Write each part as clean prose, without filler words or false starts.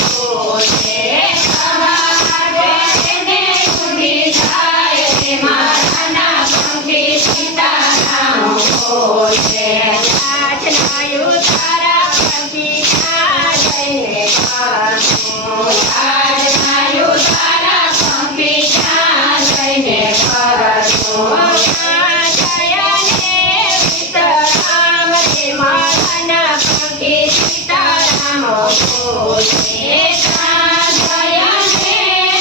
બોલે સવારે ઉડી જાય રે મારાના પંખી સીતારામ બોલે આજનાયું તારા પંખી ક્યાં જઈને કરશું આજનાયું તારા પંખી ક્યાં જઈને કરશું સીતારામ બોલે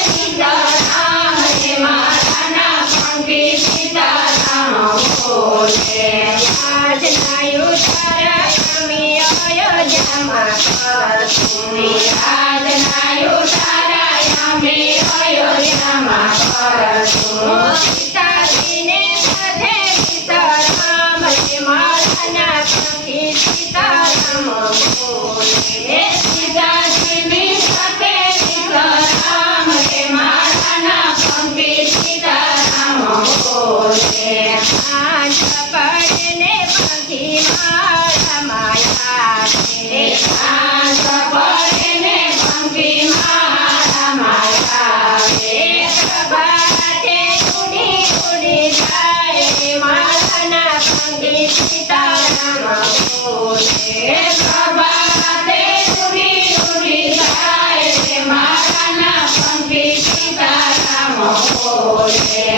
સીતારામ રે મારાના પંખી સીતારામ બોલે આજનાયું તારા અમે અયોધ્યામાં કરશું આજનાયું તારા અમે અયોધ્યામાં કરશું સીતાજીને સાથે સીતારામ રે મારાના પંખી સીતારામ બોલે સીતાજીની સાથે સીતારામ રે મારાના પંખી સીતારામ બોલે આજ પડને પંખી મારા માયા છે આજ પડને પંખી મારા માયા છે પ્રભાતે ઉડી ઉડી જાય રે મારાના પંખી સીતારામ બોલે પ્રભાતે ઉડી ઉડી જાય રે મારાના પંખી સીતારામ બોલે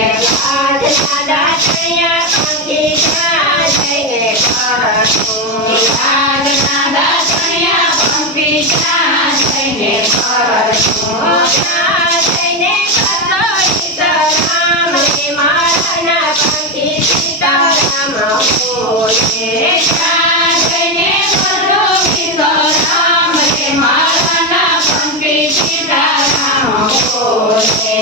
આજના દાસૈયા પંખી ક્યાં જઈને કરશું આજના દાસૈયા પંખી ક્યાં જઈને કરશું ક્યાં જઈને કરતો સીતારામ રે મારાના પંખી સીતારામ બોલે ક્યાં જઈને કરતો સીતારામ રે મારાના પંખી સીતારામ બોલે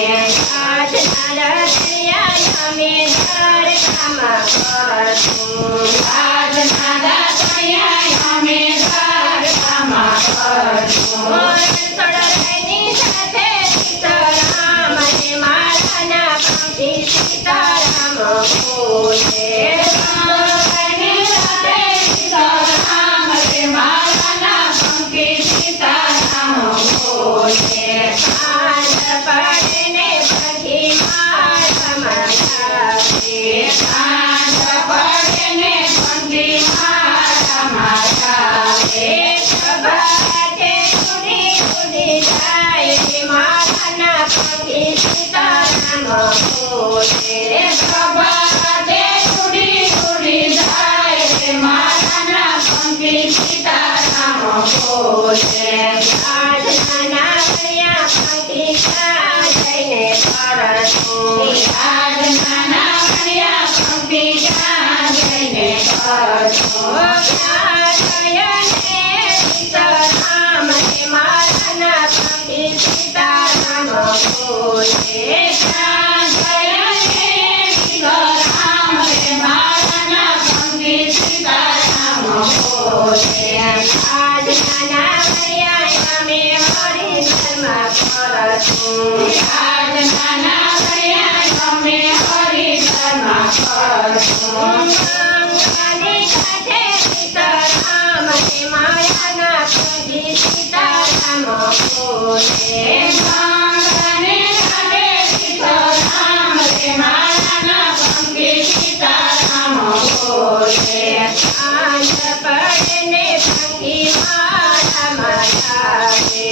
આજના દાસૈયા અમે દ્વારકામાં કરશું આજના દાસૈયા અમે દ્વારકામાં કરશું સડરાઈની સાથે સીતારામ રે મારાના પંખી સીતારામ બોલે સડરાઈની સાથે સીતારામ રે મારાના પંખી સીતારામ બોલે આજ પડને પંખી મારા માયા છે આજ પડને પંખી મારા માયા છે પ્રભાતે ઉડી ઉડી જાય રે મારાના પંખી સીતારામ બોલે પ્રભાતે ઉડી ઉડી જાય રે મારાના પંખી સીતારામ બોલે આજના નાગરિયા પંખી ક્યાં જઈને કરશું આજના નાગરિયા પંખી ક્યાં જઈને કરશું ક્યાં જઈને સીતારામ રે મારાના પંખી સીતારામ બોલે ક્યાં જઈને સીતારામ રે મારાના પંખી સીતારામ બોલે આજના નાગરિયા અમે હરિધર્મમાં કરશું આજના નાગરિયા અમે હરિધર્મમાં કરશું ગંગાની કાંઠે સીતારામ રે માયાના પંખી સીતારામ બોલે ગંગાની કાંઠે સીતારામ રે માયાના પંખી સીતારામ બોલે આજ પડને પંખી મારા માયા છે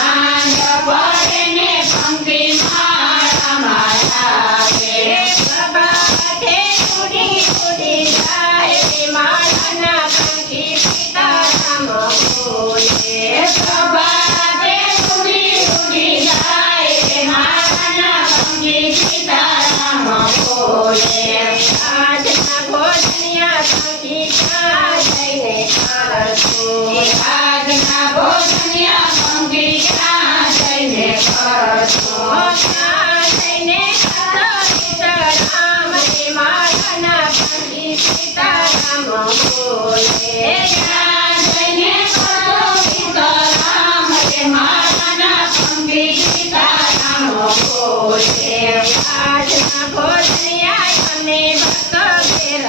આજ પડને પંખી મારા માયા છે પ્રભાતે ઉડી ઉડી જાય રે મારાના પંખી સીતારામ બોલે પ્રભાતે ઉડી ઉડી જાય રે મારાના પંખી સીતારામ બોલે આજના ભોજનિયા પંખી ક્યાં જઈને કરશું આજના ભોજનિયા પંખી ક્યાં જઈને કરશું ક્યાં જઈને કરતો સીતારામ રે મારાના પંખી સીતારામ બોલે ક્યાં જઈને કરતો સીતારામ રે મારાના પંખી સીતારામ બોલે આજના ભોજનિયા અમને ભક્તો ઘેર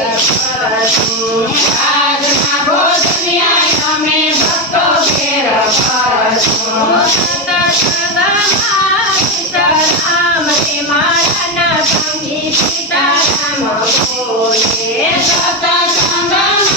કરશું આજના ભોજનિયા અમે ભક્તો ઘેર કરશું સતસંગમાં સીતારામ રે મારા નાના પંખી સીતારામ બોલે. સતસંગમાં